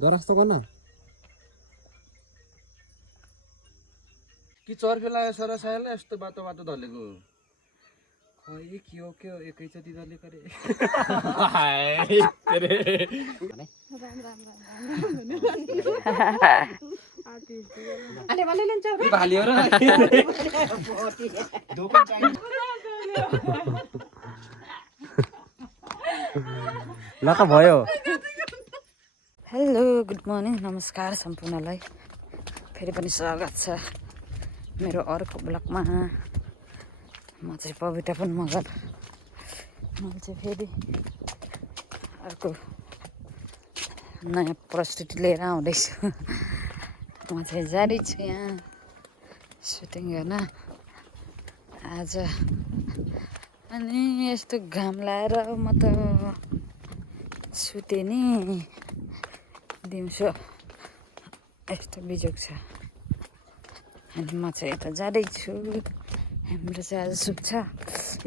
दरखास्त गर्न कि चर्फे लाग्यो सरसायलाई यस्तो बाटो बाटो धलेको खै के हो एकैचोटि दले करे भालियो र लक भयो हेलो गुड मर्निङ नमस्कार सम्पूर्णलाई फेरि पनि स्वागत छ मेरो अर्को ब्लगमा म चाहिँ पविता पनि मगर म चाहिँ फेरि अर्को नयाँ प्रस्तुति लिएर आउँदैछु म चाहिँ जारी छु यहाँ सुटिङ गर्न आज अनि यस्तो घाम लाएर म त सुतेँ नि दिउँसो यस्तो बिजोग छ अनि म चाहिँ यता जाँदैछु हाम्रो चाहिँ आज सुत्छ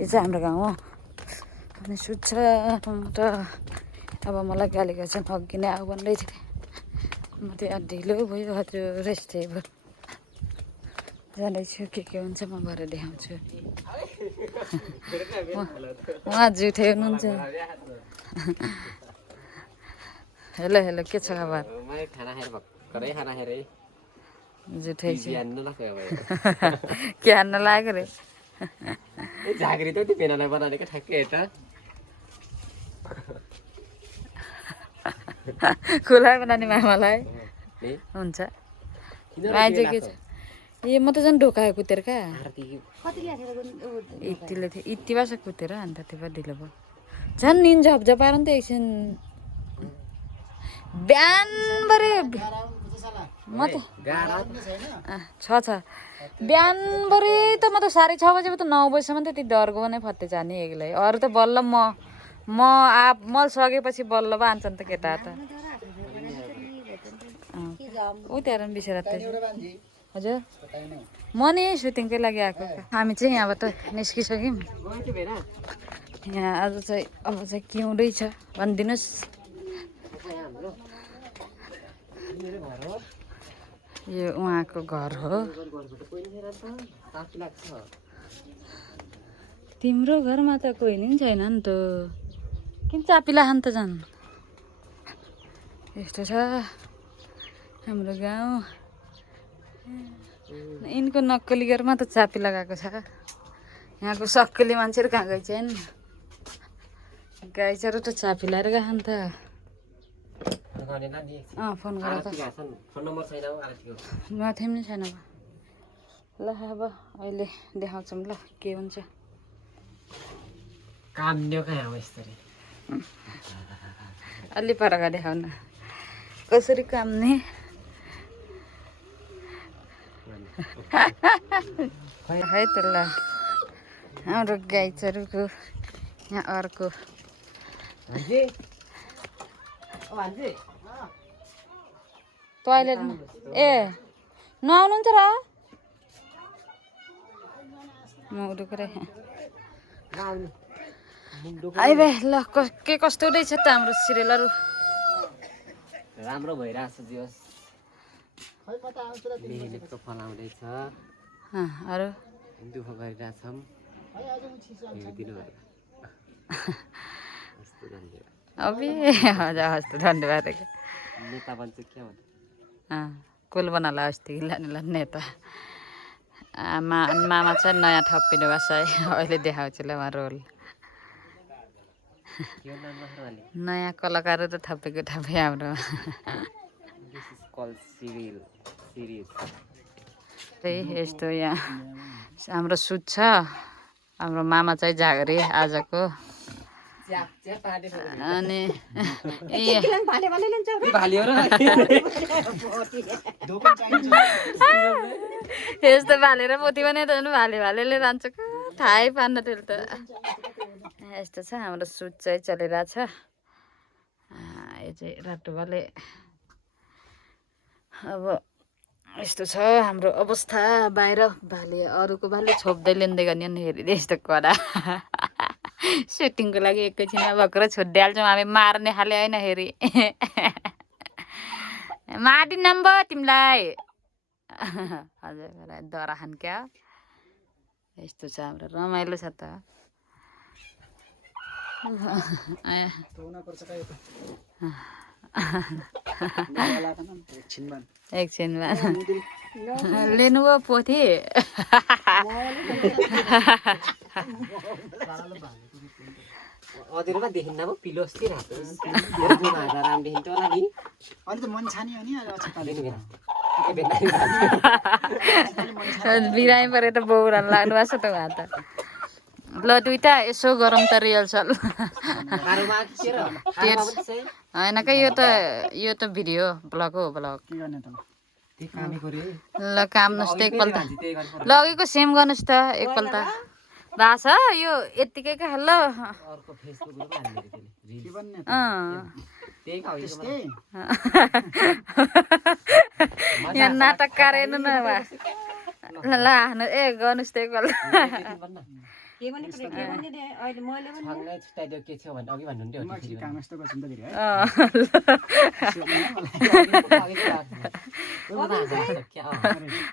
यो चाहिँ हाम्रो गाउँ हो अनि सुत्छ म त अब मलाई गाली गर्छन् अघि नै आऊ भन्दै थिएँ म त यहाँ ढिलो भयो हजुर रेस्ट भयो जाँदैछु के हुन्छ म भएर देखाउँछु उहाँ जुठे हुनुहुन्छ हेलो हेलो के छ खबर जुठै छ के हान्न लाग्यो रे झाँक्री त पेनालाई बनाएको ठ्याक्कै यता खुला बनाउने मामालाई हुन्छ आइज के छ ए म त झन् ढोकायो कुतेर क्या यतिले थियो यति बास कुतेर अन्त त्यो ढिलो भयो झन् निन झपझपाएर नि त एकछिन बिहानभरि म त छ बिहानभरि त म त 6:30 बजे त 9 बजीसम्म त त्यति डरगो नै फत्ते जाने एक्लै अरू त बल्ल म सकेपछि बल्ल पो आन्छन् त केटा त ऊ त्यहाँ बिसेर हजुर म नि सुटिङकै लागि आएको हामी चाहिँ यहाँबाट निस्किसक्यौँ यहाँ आज चाहिँ अब चाहिँ के हुँदैछ भनिदिनुहोस् यो उहाँको घर हो तिम्रो घरमा त कोही नि छैन नि त किन चापिला खान त झन् यस्तो छ हाम्रो गाउँ यिनको नक्कली घरमा त चापी लगाएको छ यहाँको सक्कली मान्छेहरू कहाँ गइछन् गाइचारो त चापी लगाएर गएन त फोन गर त माथि पनि छैन ल अब अहिले देखाउँछौँ ल के हुन्छ अलि परका देखाउन कसरी काम्ने है त ल हाम्रो गाईचरुको यहाँ अर्को टोइलेट ए नुहाउनुहुन्छ र मुख दुखेर आइ बे ल के कस्तो हुँदैछ त हाम्रो सिरियलहरू राम्रो भइरहेछ दिवस मेहनतको फल आउँदैछ अरू दुःख गरिरहेछौँ अबे हजुर हस् धन्यवाद नेता बन्छ क्या कुल बनाला अस्ति नेता मामा चाहिँ नयाँ थपिनु भएको छ है अहिले देखाउँछु ल उहाँ रोल नयाँ कलाकारहरू त थपेको थपे हाम्रो यस्तो यहाँ हाम्रो सुट छ हाम्रो मामा चाहिँ झागरी आजको अनि यस्तो भालेर पोथी पनि त भालेले लान्छ थाहै पार्न त्यसले त यस्तो छ हाम्रो सुट चाहिँ चलिरहेछ यो चाहिँ रातो भाले अब यस्तो छ हाम्रो अवस्था बाहिर भाले अरूको भाले छोप्दै लिँदै गर्ने नि हेरिदिए यस्तो कडा सुटिङको लागि एकैछिनमा भर्खर छोडिदिइहाल्छौँ हामी मार्ने खाले होइन हेरी माडी नम्बर तिमीलाई हजुर दरा खान क्या यस्तो छ हाम्रो रमाइलो छ त एकछिनमा लिनुभयो पोथी अधुरोमा देखिन्न पो पिलो जस्तै रातो राम देखिन्छ होला नि अहिले त मन छानी हो नि बिरामी पऱ्यो त बौरान लाग्नु भएको छ त उहाँ त ल दुइटा यसो गरौँ त रिहर्सल होइन क्या यो त भिडियो ब्लग हो ब्लग ल काम नहोस् त एकपल्ट ल अघिको सेम गर्नुहोस् त एकपल्ट भएको छ यो यत्तिकै क्या ल यहाँ नाटक हेर्नु न ल हानु ए गर्नुहोस् त एकपल्ट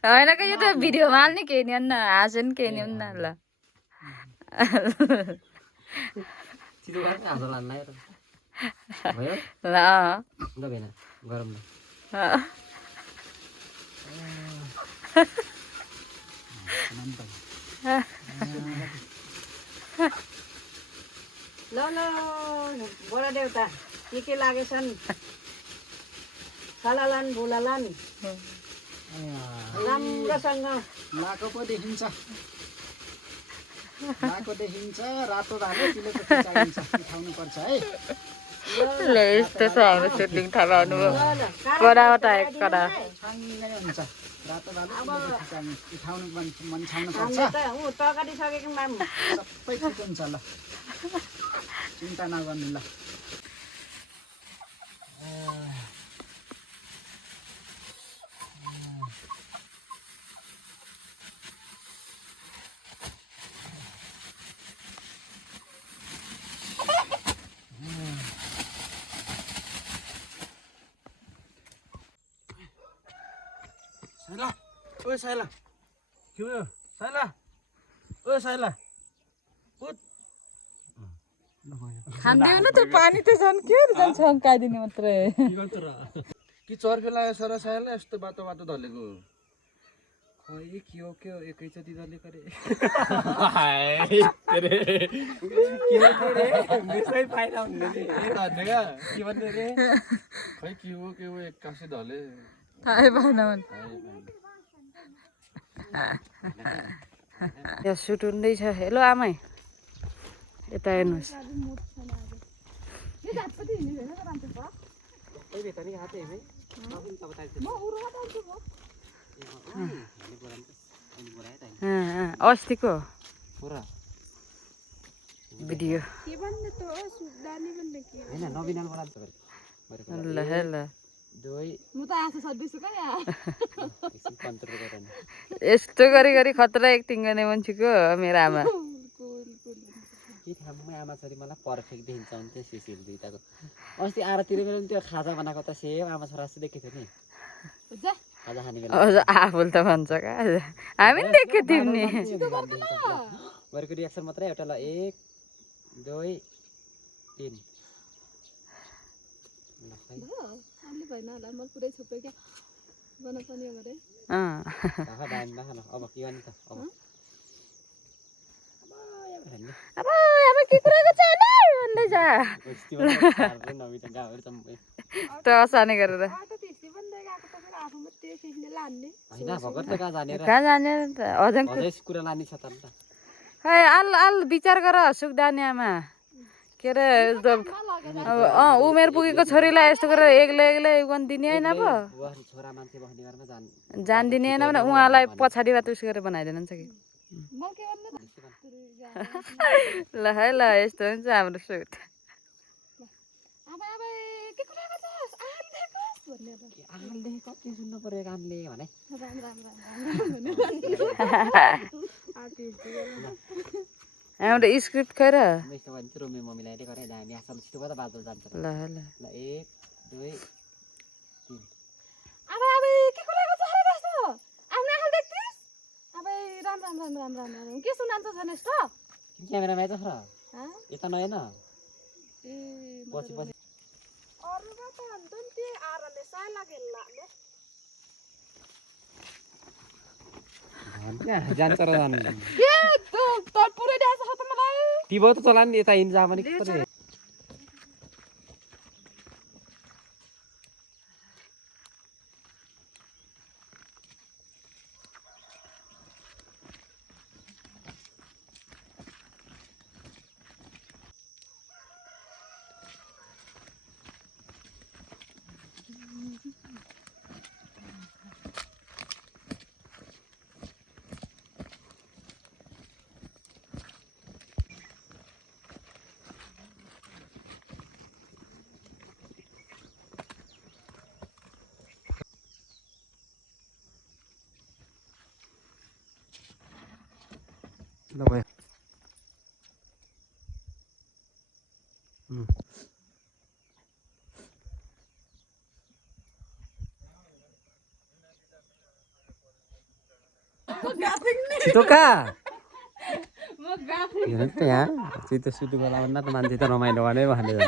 होइन क्या यो त भिडियोमा हाल्ने केही नि हुन्न हाँस्यो नि केही नि हुन्न ल गरौँ ल ल बडा देउता के लागेछन् सलालान भुलालान राम्रोसँग लाको पो देखिन्छ रातो धालो तिलेको चाहिन्छ उठाउनु पर्छ है ल यस्तो छ हाम्रो सुटिङ थालाउनु कडावट आएको कडा छाङ्गै हुन्छ रातो धालो उठाउनु मन छाउनु पर्छ तगाडी सकेको माम सबै ठिक हुन्छ ल चिन्ता नगर्नु ल साइला ओ साइला के भयो साइला ओ साइला उठ खाँदैन त पानी त झन् के झन् छङ्काइदिने मात्रै कि चर्के लाग्यो सर साइला यस्तो बाटो बाटो धलेको खै के हो एकैचोटि धलेको रे खै के हो एक्कासी धले थाहै भएन यो सुट हुँदैछ हेलो आमै यता हेर्नुहोस् अस्तिको भिडियो ल ल यस्तो गरी खतरा एक्टिङ गर्ने मान्छेको मेरो आमा आमा छोरी मलाई पर्फेक्ट देखिन्छ भने त्यो सिसिल दुइटाको अस्ति आरतिर मेरो त्यो खाजा बनाएको त सेम आमा छोरा जस्तो देखेको थियो नि खाजा खाने बेला आफूले त भन्छ क्या हामी पनि देखेको थियौँ नि गरेको रियाक्सन मात्रै एउटा ल 1 2 3 अब के गर्ने त अब के कुराको छ नि भन्दैछ त असाने गरेर कहाँ जाने त अझै कुरा लाने छ त खै आल विचार गर सुक्दानी आमा के अरे उमेर पुगेको छोरीलाई यस्तो गरेर एक्लै उगन दिने होइन अब जान्दिने होइन भने उहाँलाई पछाडिबाट उस गरेर बनाइदिनु हुन्छ कि ल है ल यस्तो हुन्छ हाम्रो सुट हाम्रो स्क्रिप्ट खै र ल ल 1 2 3 अब अब के को लागेको छ र यस्तो आफ्नो आँखा देख्थिस् अब राम राम राम राम राम राम के सुनान्छ छैन यस्तो क्यामेरामा आइज फ्रा यता नहेर्न ए पछि पछि अरुमा त भन्छन् त्यो आरले साय लागेल्ला ले जान्छ र जानु के त पुरै देखाएको छ त मलाई टिभो त चला नि यता हिँड्छ भने के परे ल भयो छिटो कहाँ हेर त यहाँ छिटो सुटु बेला भन्दा त मान्छे त रमाइलो गर्ने भनेर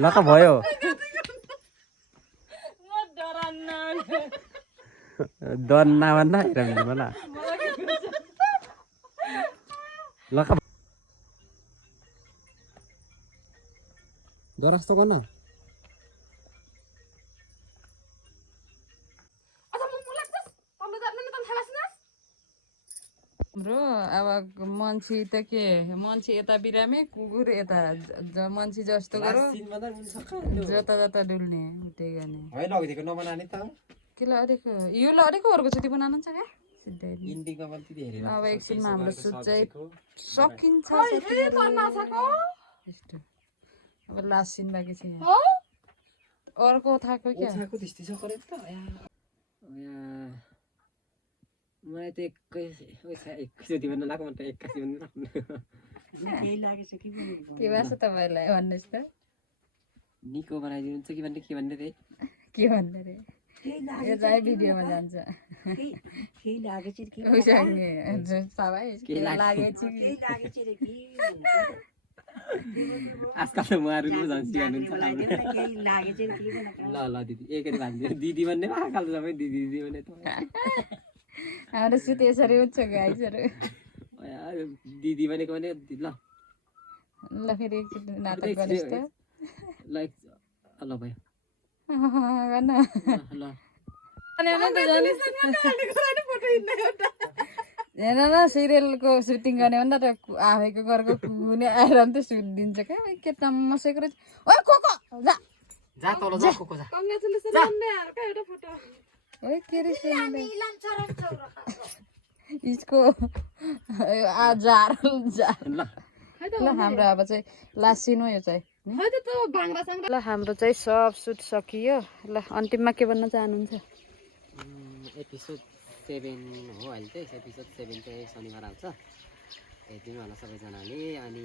ल त भयो डर नभन्दा हेर मलाई ल डर जस्तो गर्न हाम्रो अब मान्छे त के मान्छे यता बिरामे कुकुर यता मान्छे जस्तो गरो जता जता डुल्ने त्यही गर्ने होइन अघिदेखि नबनाने त केलाई अलिक यो ल अलिक अर्को चोटि बनाउनु छ क्या सिधै इन्डिङमा पनि त्यति हेरेर अब एकछिनमा हाम्रो सुट चाहिँ सकिन्छ यस्तो अब लास्ट सिन बाँकी छ यहाँ अर्को थाको क्या ओछाको त्यस्तै छ करे त मलाई त एकैचोटि भन्न लाग्यो म त एक्कासी के भएको छ तपाईँहरूलाई भन्नुहोस् त निको बनाइदिनुहुन्छ कि भन्ने त्यही के भन्दै रे यो चाहिँ भिडियोमा जान्छ आजकल त उहाँहरू झन् सिकाउनुहुन्छ ल ल दिदी एकरी भनिदिनु दिदी भन्ने आजकल सबै दिदी दिदी भने त हाम्रो सुत यसरी उठ्छ गाइजहरू दिदी भनेको भने ल ल फेरि एकचोटि नाटक गरेस् त ल ल भयो गर्न ल हेर न सिरियलको सुटिङ गर्ने भन्दा त आफैको घरको कुकुरले आएर पनि त सुट दिन्छ क्या के तमसेको रहेछ ओ कोको जा जा तल जा कोको जा ओए के रे इसको आजार ल हाम्रो अब चाहिँ लास्ट सिन हो यो चाहिँ ल हाम्रो चाहिँ सब सुट सकियो ल अन्तिममा के भन्न चाहनुहुन्छ एपिसोड 7 हो अहिले चाहिँ एपिसोड 7 चाहिँ शनिबार आउँछ हेरिदिनु होला सबैजनाले अनि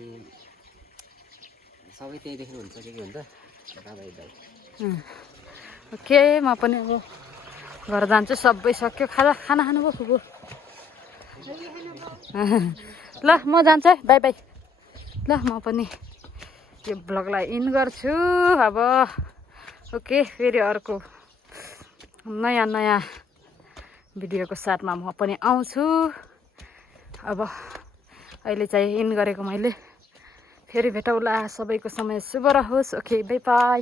सबै त्यही देख्नुहुन्छ के हुन्छ बाई बाई ओके म पनि अब घर जान्छु सबै सक्यो खाना खानुभयो खुबु ल म जान्छु है बाई बाई ल म पनि यो ब्लगलाई इन गर्छु अब ओके फेरि अर्को नयाँ नयाँ भिडियोको साथमा म पनि आउँछु अब अहिले चाहिँ इन गरेको मैले फेरि भेटौँला सबैको समय शुभ रहोस् ओके बाई बाई